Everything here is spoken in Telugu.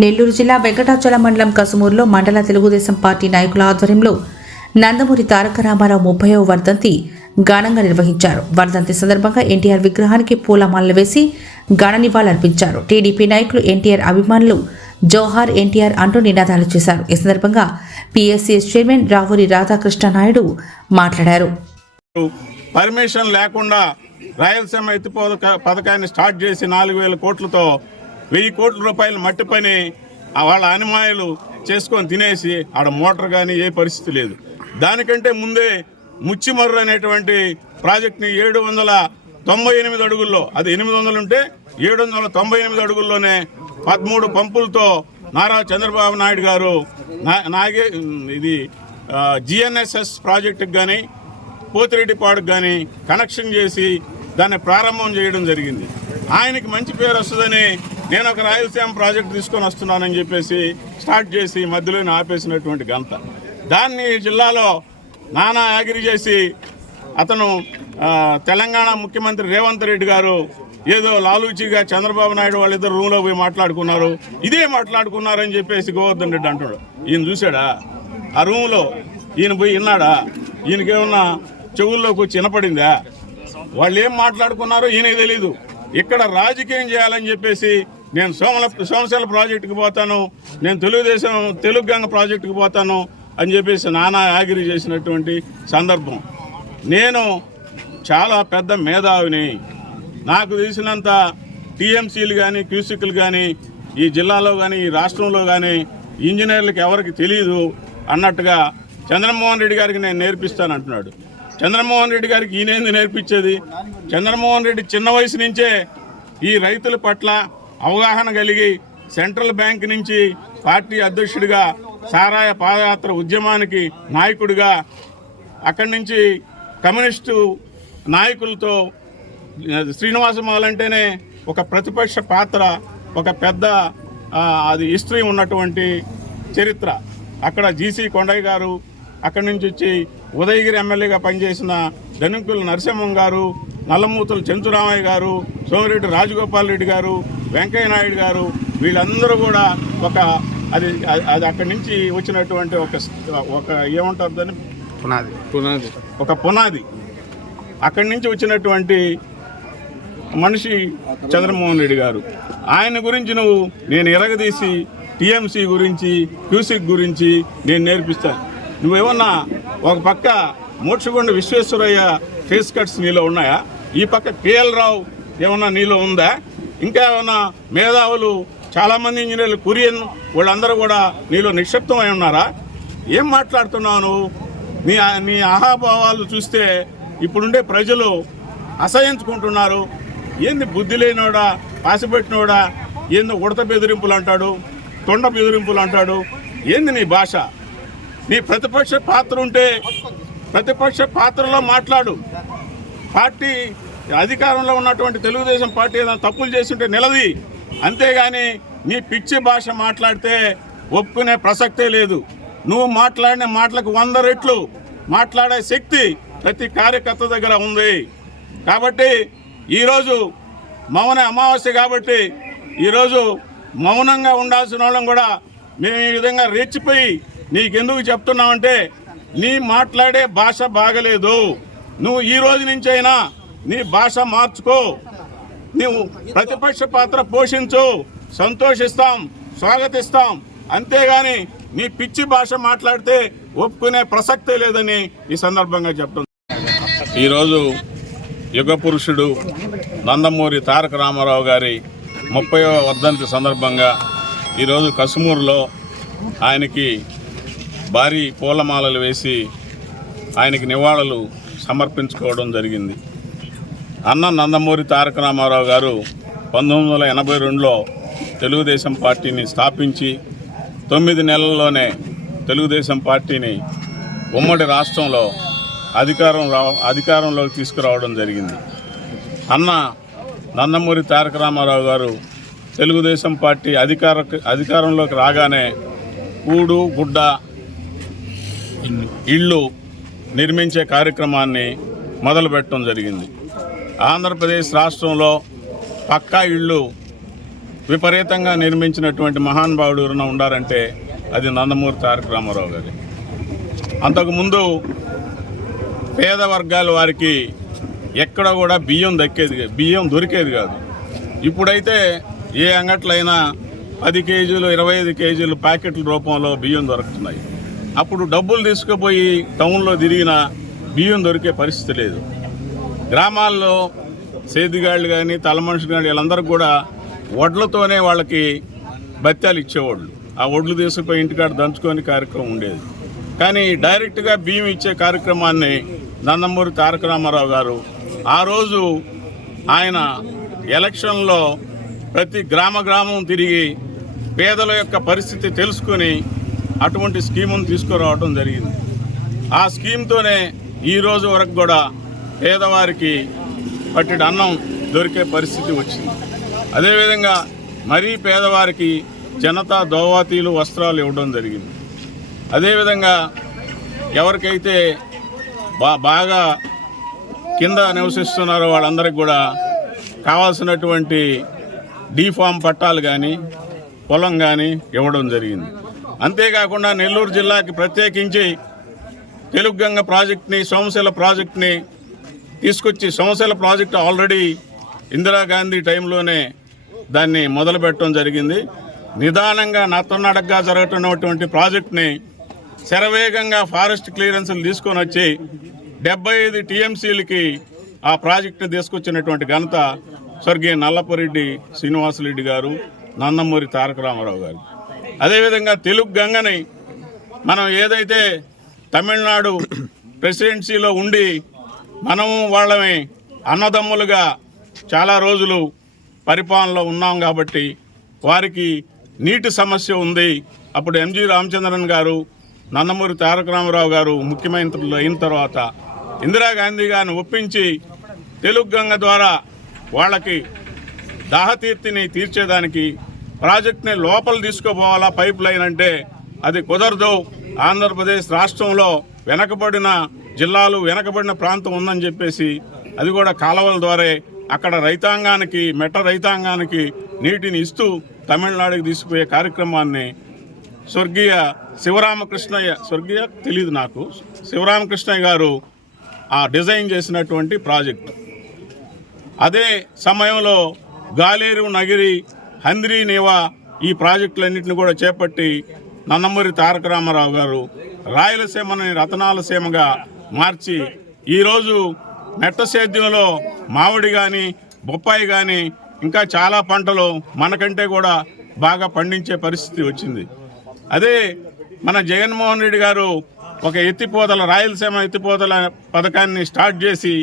నెల్లూరు జిల్లా వెంకటాచల మండలం కసుమూరులో మండల తెలుగుదేశం పార్టీ నాయకుల ఆధ్వర్యంలో నందమూరి తారక రామారావు ముప్పయో వర్ధంతి ఘనంగా నిర్వహించారు. వర్ధంతి సందర్భంగా ఎన్టీఆర్ విగ్రహానికి పూలమాలలు వేసి ఘన నివాళులర్పించారు టీడీపీ నాయకులు ఎన్టీఆర్ అభిమానులు జోహార్ ఎన్టీఆర్ అంటూ నినాదాలు చేశారు. ఈ సందర్భంగా పిఎస్సిఎస్ చైర్మన్ రావూరి రాధాకృష్ణ నాయుడు మాట్లాడారు. పర్మిషన్ లేకుండా రాయలసీమ ఎత్తిపోద పథకాన్ని స్టార్ట్ చేసి నాలుగు వేల కోట్లతో వెయ్యి కోట్ల రూపాయలు మట్టి పని వాళ్ళ అనుమాయాలు చేసుకొని తినేసి ఆడ మోటార్ కానీ ఏ పరిస్థితి లేదు. దానికంటే ముందే ముచ్చిమర్రు అనేటువంటి ప్రాజెక్ట్ని ఏడు వందల తొంభై ఎనిమిది అడుగుల్లో అది ఎనిమిది వందలు ఉంటే ఏడు వందల తొంభై ఎనిమిది అడుగుల్లోనే పదమూడు పంపులతో నారా చంద్రబాబు నాయుడు గారు నా- నాగే ఇది జిఎన్ఎస్ఎస్ ప్రాజెక్టుకి కానీ పోతిరెడ్డిపాడుకు కానీ కనెక్షన్ చేసి దాన్ని ప్రారంభం చేయడం జరిగింది. ఆయనకి మంచి పేరు వస్తుందని నేను ఒక రాయలసీమ ప్రాజెక్ట్ తీసుకొని వస్తున్నానని చెప్పేసి స్టార్ట్ చేసి మధ్యలోనే ఆపేసినటువంటి గంత దాన్ని ఈ జిల్లాలో నానా యాగిరి చేసి అతను తెలంగాణ ముఖ్యమంత్రి రేవంత్ రెడ్డి గారు ఏదో లాలూచిగా చంద్రబాబు నాయుడు వాళ్ళిద్దరు రూమ్లో పోయి మాట్లాడుకున్నారు. ఇదే మాట్లాడుకున్నారని చెప్పేసి గోవర్ధన్ రెడ్డి అంటాడు. ఈయన చూశాడా? ఆ రూమ్లో ఈయన పోయి విన్నాడా? ఈయనకేమన్నా చెవుల్లోకి వచ్చి వినపడిందా? వాళ్ళు ఏం మాట్లాడుకున్నారో ఈయనకి తెలీదు. ఇక్కడ రాజకీయం చేయాలని చెప్పేసి నేను సోమల సోమశల ప్రాజెక్టుకి పోతాను నేను తెలుగుదేశం తెలుగు గంగ ప్రాజెక్టుకి పోతాను అని చెప్పేసి నానా యాగిరి చేసినటువంటి సందర్భం. నేను చాలా పెద్ద మేధావిని. నాకు తెలిసినంత టీఎంసీలు కానీ క్యూసిక్లు కానీ ఈ జిల్లాలో కానీ ఈ రాష్ట్రంలో కానీ ఇంజనీర్లకు ఎవరికి తెలియదు అన్నట్టుగా చంద్రమోహన్ రెడ్డి గారికి నేను నేర్పిస్తాను అంటున్నాడు చంద్రమోహన్ రెడ్డి గారికి ఈయనేంది నేర్పించేది? చంద్రమోహన్ రెడ్డి చిన్న వయసు నుంచే ఈ రైతుల పట్ల అవగాహన కలిగి సెంట్రల్ బ్యాంక్ నుంచి పార్టీ అధ్యక్షుడిగా సారాయ పాదయాత్ర ఉద్యమానికి నాయకుడిగా అక్కడి నుంచి కమ్యూనిస్టు నాయకులతో శ్రీనివాసమాల్ అంటేనే ఒక ప్రతిపక్ష పాత్ర ఒక పెద్ద అది హిస్టరీ ఉన్నటువంటి చరిత్ర. అక్కడ జీసీ కొండయ్య గారు అక్కడి నుంచి వచ్చి ఉదయగిరి ఎమ్మెల్యేగా పనిచేసిన ధనుకుల నరసింహం గారు నల్లమూతుల చెంచురామయ్య గారు సోమిరెడ్డి రాజగోపాల్ రెడ్డి గారు వెంకయ్య నాయుడు గారు వీళ్ళందరూ కూడా ఒక అది అది- అది అక్కడి నుంచి వచ్చినటువంటి ఒక ఒక ఏమంటారు దాన్ని? పునాది. పునాది. ఒక పునాది. అక్కడి నుంచి వచ్చినటువంటి మనిషి చంద్రమోహన్ రెడ్డి గారు. ఆయన గురించి నువ్వు నేను ఎరగదీసి టీఎంసీ గురించి క్యూసిక్ గురించి నేను నేర్పిస్తాను నువ్వేమన్నా ఒక పక్క మోక్షకొండ విశ్వేశ్వరయ్య ఫేస్ కట్స్ నీలో ఉన్నాయా? ఈ పక్క కేఎల్ రావు ఏమన్నా నీలో ఉందా? ఇంకా ఏమన్నా మేధావులు చాలామంది ఇంజనీర్లు కురియన్ వాళ్ళందరూ కూడా నీలో నిక్షిప్తమై ఉన్నారా? ఏం మాట్లాడుతున్నావు నువ్వు? నీ నీ ఆహాభావాలు చూస్తే ఇప్పుడుండే ప్రజలు అసహించుకుంటున్నారు ఏంది బుద్ధి లేనోడా? పాసిపెట్టినోడా ఏంది ఉడత బెదిరింపులు అంటాడు తొండ బెదిరింపులు అంటాడు. ఏంది నీ భాష? నీ ప్రతిపక్ష పాత్ర ఉంటే ప్రతిపక్ష పాత్రలో మాట్లాడు. పార్టీ అధికారంలో ఉన్నటువంటి తెలుగుదేశం పార్టీ ఏదైనా తప్పులు చేస్తుంటే నిలది. అంతేగాని నీ పిచ్చి భాష మాట్లాడితే ఒప్పుకునే ప్రసక్తే లేదు. నువ్వు మాట్లాడిన మాటలకు వంద రెట్లు మాట్లాడే శక్తి ప్రతి కార్యకర్త దగ్గర ఉంది. కాబట్టి ఈరోజు మౌన అమావాస్య కాబట్టి ఈరోజు మౌనంగా ఉండాల్సిన వాళ్ళం కూడా మేము ఈ విధంగా రెచ్చిపోయి నీకెందుకు చెప్తున్నామంటే నీ మాట్లాడే భాష బాగలేదు. నువ్వు ఈ రోజు నుంచైనా నీ భాష మార్చుకో. నీవు ప్రతిపక్ష పాత్ర పోషించు. సంతోషిస్తాం స్వాగతిస్తాం. అంతేగాని నీ పిచ్చి భాష మాట్లాడితే ఒప్పుకునే ప్రసక్తే లేదని ఈ సందర్భంగా చెప్తుంది ఈరోజు యుగ పురుషుడు నందమూరి తారక రామారావు గారి ముప్పై వర్ధంతి సందర్భంగా ఈరోజు కసుమూరులో ఆయనకి భారీ పూలమాలలు వేసి ఆయనకి నివాళులు సమర్పించుకోవడం జరిగింది. అన్న నందమూరి తారక రామారావు గారు పంతొమ్మిది వందల ఎనభై రెండులో తెలుగుదేశం పార్టీని స్థాపించి తొమ్మిది నెలల్లోనే తెలుగుదేశం పార్టీని ఉమ్మడి రాష్ట్రంలో అధికారం రా అధికారంలోకి తీసుకురావడం జరిగింది. అన్న నందమూరి తారక రామారావు గారు తెలుగుదేశం పార్టీ అధికార అధికారంలోకి రాగానే కూడు గుడ్డ ఇళ్ళు నిర్మించే కార్యక్రమాన్ని మొదలుపెట్టడం జరిగింది. ఆంధ్రప్రదేశ్ రాష్ట్రంలో పక్కా ఇళ్ళు విపరీతంగా నిర్మించినటువంటి మహానుభావుడు ఎవరైనా ఉండారంటే అది నందమూరి తారక రామారావు గారి. అంతకుముందు పేద వర్గాల వారికి ఎక్కడ కూడా బియ్యం దక్కేది బియ్యం దొరికేది కాదు. ఇప్పుడైతే ఏ అంగట్లైనా పది కేజీలు ఇరవై ఐదు కేజీలు ప్యాకెట్ల రూపంలో బియ్యం దొరుకుతున్నాయి. అప్పుడు డబ్బులు తీసుకుపోయి టౌన్లో తిరిగిన బియ్యం దొరికే పరిస్థితి లేదు. గ్రామాల్లో సేదిగాళ్ళు కానీ తలమనుషులు కానీ వీళ్ళందరూ కూడా వడ్లతోనే వాళ్ళకి బత్యాలు ఇచ్చేవాళ్ళు. ఆ వడ్లు తీసుకుపోయి ఇంటికాడ దంచుకొని కార్యక్రమం ఉండేది. కానీ డైరెక్ట్గా బియ్యం ఇచ్చే కార్యక్రమాన్ని నందమూరి తారక రామారావు గారు ఆ రోజు ఆయన ఎలక్షన్లో ప్రతి గ్రామ గ్రామం తిరిగి పేదల యొక్క పరిస్థితి తెలుసుకొని అటువంటి స్కీమును తీసుకురావడం జరిగింది. ఆ స్కీమ్తోనే ఈరోజు వరకు కూడా పేదవారికి పట్టిన అన్నం దొరికే పరిస్థితి వచ్చింది. అదేవిధంగా మరీ పేదవారికి జనతా దోవాతీలు వస్త్రాలు ఇవ్వడం జరిగింది. అదేవిధంగా ఎవరికైతే బా బాగా కింద నివసిస్తున్నారో వాళ్ళందరికీ కూడా కావాల్సినటువంటి డీఫామ్ పట్టాలు కానీ పొలం కానీ ఇవ్వడం జరిగింది. అంతేకాకుండా నెల్లూరు జిల్లాకి ప్రత్యేకించి తెలుగు గంగ ప్రాజెక్ట్ని సోమశిల ప్రాజెక్ట్ని తీసుకొచ్చి సోమశిల ప్రాజెక్ట్ ఆల్రెడీ ఇందిరాగాంధీ టైంలోనే దాన్ని మొదలుపెట్టడం జరిగింది. నిదానంగా నత్తనడగ్గా జరుగుతున్నటువంటి ప్రాజెక్ట్ని శరవేగంగా ఫారెస్ట్ క్లియరెన్స్లు తీసుకొని వచ్చి డెబ్బై ఐదు టీఎంసీలకి ఆ ప్రాజెక్టుని తీసుకొచ్చినటువంటి ఘనత స్వర్గీయ నల్లపరెడ్డి శ్రీనివాసరెడ్డి గారు నందమూరి తారక రామారావు గారు. అదేవిధంగా తెలుగు గంగని మనం ఏదైతే తమిళనాడు ప్రెసిడెన్సీలో ఉండి మనము వాళ్ళమే అన్నదమ్ములుగా చాలా రోజులు పరిపాలనలో ఉన్నాం కాబట్టి వారికి నీటి సమస్య ఉంది. అప్పుడు ఎంజి రామచంద్రన్ గారు నందమూరి తారక రామారావు గారు ముఖ్యమంత్రులు అయిన తర్వాత ఇందిరాగాంధీ గారిని ఒప్పించి తెలుగు గంగ ద్వారా వాళ్ళకి దాహతీర్తిని తీర్చేదానికి ప్రాజెక్ట్ని లోపల తీసుకుపోవాలా పైప్ లైన్ అంటే అది కుదరదు. ఆంధ్రప్రదేశ్ రాష్ట్రంలో వెనకబడిన జిల్లాలు వెనకబడిన ప్రాంతం ఉందని చెప్పేసి అది కూడా కాలువల ద్వారా అక్కడ రైతాంగానికి మెట్ట రైతాంగానికి నీటిని ఇస్తూ తమిళనాడుకి తీసుకుపోయే కార్యక్రమాన్ని స్వర్గీయ శివరామకృష్ణయ్య స్వర్గీయ తెలియదు నాకు. శివరామకృష్ణయ్య గారు ఆ డిజైన్ చేసినటువంటి ప్రాజెక్ట్. అదే సమయంలో గాలేరు నగిరి హంద్రీ నేవా ఈ ప్రాజెక్టులన్నింటిని కూడా చేపట్టి నందమూరి తారక రామారావు గారు రాయలసీమని రతనాల సీమగా మార్చి ఈరోజు మెట్ట సేద్యంలో మామిడి కానీ బొప్పాయి కానీ ఇంకా చాలా పంటలు మనకంటే కూడా బాగా పండించే పరిస్థితి వచ్చింది. అదే మన జగన్మోహన్ రెడ్డి గారు ఒక ఎత్తిపోతల రాయలసీమ ఎత్తిపోతల పథకాన్ని స్టార్ట్ చేసి